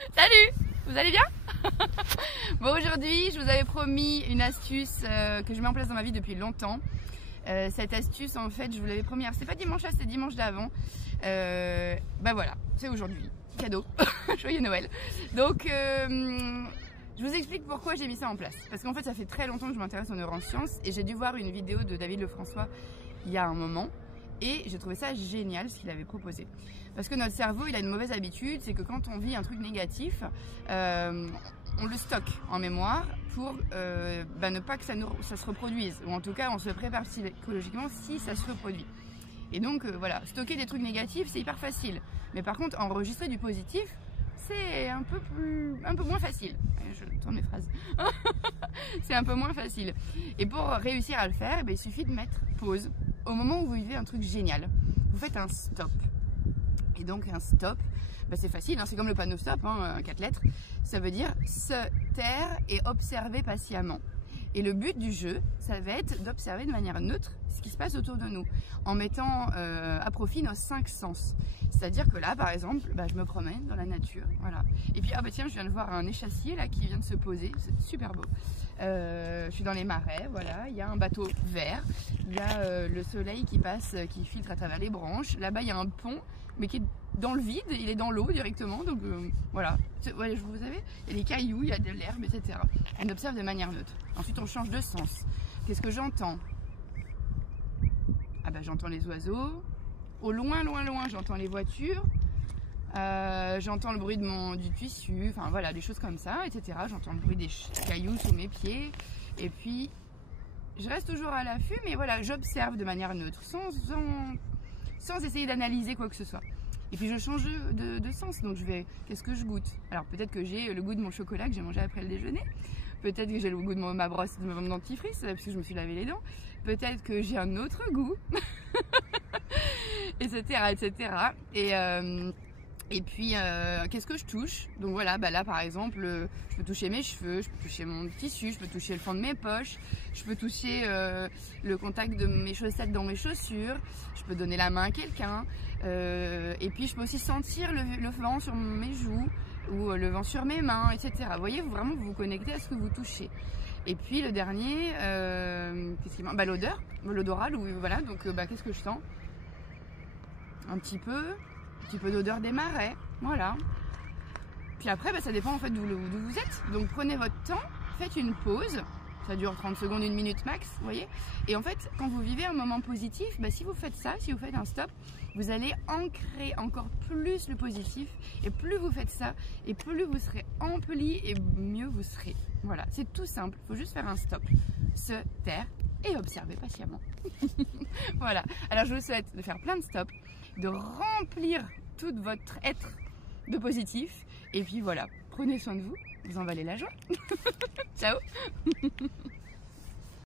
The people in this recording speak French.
Salut, vous allez bien? Bon, aujourd'hui je vous avais promis une astuce que je mets en place dans ma vie depuis longtemps. Cette astuce, en fait, je vous l'avais promis, c'est pas dimanche là, c'est dimanche d'avant. Bah voilà, c'est aujourd'hui, cadeau. Joyeux Noël. Donc je vous explique pourquoi j'ai mis ça en place. Parce qu'en fait ça fait très longtemps que je m'intéresse aux neurosciences et j'ai dû voir une vidéo de David Lefrançois il y a un moment. Et j'ai trouvé ça génial ce qu'il avait proposé. Parce que notre cerveau, il a une mauvaise habitude, c'est que quand on vit un truc négatif, on le stocke en mémoire pour ne pas que ça se reproduise. Ou en tout cas, on se prépare psychologiquement si ça se reproduit. Et donc voilà, stocker des trucs négatifs, c'est hyper facile. Mais par contre, enregistrer du positif, c'est un peu moins facile. Je tourne mes phrases. C'est un peu moins facile. Et pour réussir à le faire, il suffit de mettre pause. Au moment où vous vivez un truc génial, vous faites un stop. Et donc un stop, c'est facile, c'est comme le panneau stop, 4 lettres. Ça veut dire se taire et observer patiemment. Et le but du jeu, ça va être d'observer de manière neutre ce qui se passe autour de nous, en mettant à profit nos 5 sens. C'est-à-dire que là, par exemple, je me promène dans la nature, voilà. Et puis, tiens, je viens de voir un échassier là qui vient de se poser, c'est super beau. Je suis dans les marais, voilà, il y a un bateau vert, il y a le soleil qui passe, qui filtre à travers les branches. Là-bas, il y a un pont, mais qui est dans le vide, il est dans l'eau directement, donc voilà. Ouais, vous savez, il y a des cailloux, il y a de l'herbe, etc. On observe de manière neutre. Ensuite, on change de sens. Qu'est-ce que j'entends? J'entends les oiseaux. Au loin, j'entends les voitures. J'entends le bruit du tissu, enfin voilà, des choses comme ça, etc. J'entends le bruit des cailloux sous mes pieds. Et puis, je reste toujours à l'affût, mais voilà, j'observe de manière neutre, sans essayer d'analyser quoi que ce soit. Et puis je change de sens, donc qu'est-ce que je goûte? Alors peut-être que j'ai le goût de mon chocolat que j'ai mangé après le déjeuner. Peut-être que j'ai le goût de ma brosse, de mon dentifrice, parce que je me suis lavé les dents. Peut-être que j'ai un autre goût, etc., etc. Et puis, qu'est-ce que je touche? Donc voilà, là par exemple, je peux toucher mes cheveux, je peux toucher mon tissu, je peux toucher le fond de mes poches, je peux toucher le contact de mes chaussettes dans mes chaussures, je peux donner la main à quelqu'un, et puis je peux aussi sentir le vent sur mes joues, ou le vent sur mes mains, etc. Vous voyez, vous vous connectez à ce que vous touchez. Et puis le dernier, qu'est-ce qui manque? L'odeur, l'odorat, voilà, donc qu'est-ce que je sens? Un petit peu d'odeur des marais, voilà. Puis après, ça dépend en fait d'où vous êtes. Donc prenez votre temps, faites une pause. Ça dure 30 secondes, 1 minute max, vous voyez. Et en fait, quand vous vivez un moment positif, si vous faites ça, si vous faites un stop, vous allez ancrer encore plus le positif. Et plus vous faites ça, et plus vous serez empli et mieux vous serez. Voilà, c'est tout simple. Il faut juste faire un stop, se taire et observer patiemment. Voilà. Alors je vous souhaite de faire plein de stops, de remplir tout votre être de positif. Et puis voilà, prenez soin de vous, vous en valez la joie. Ciao.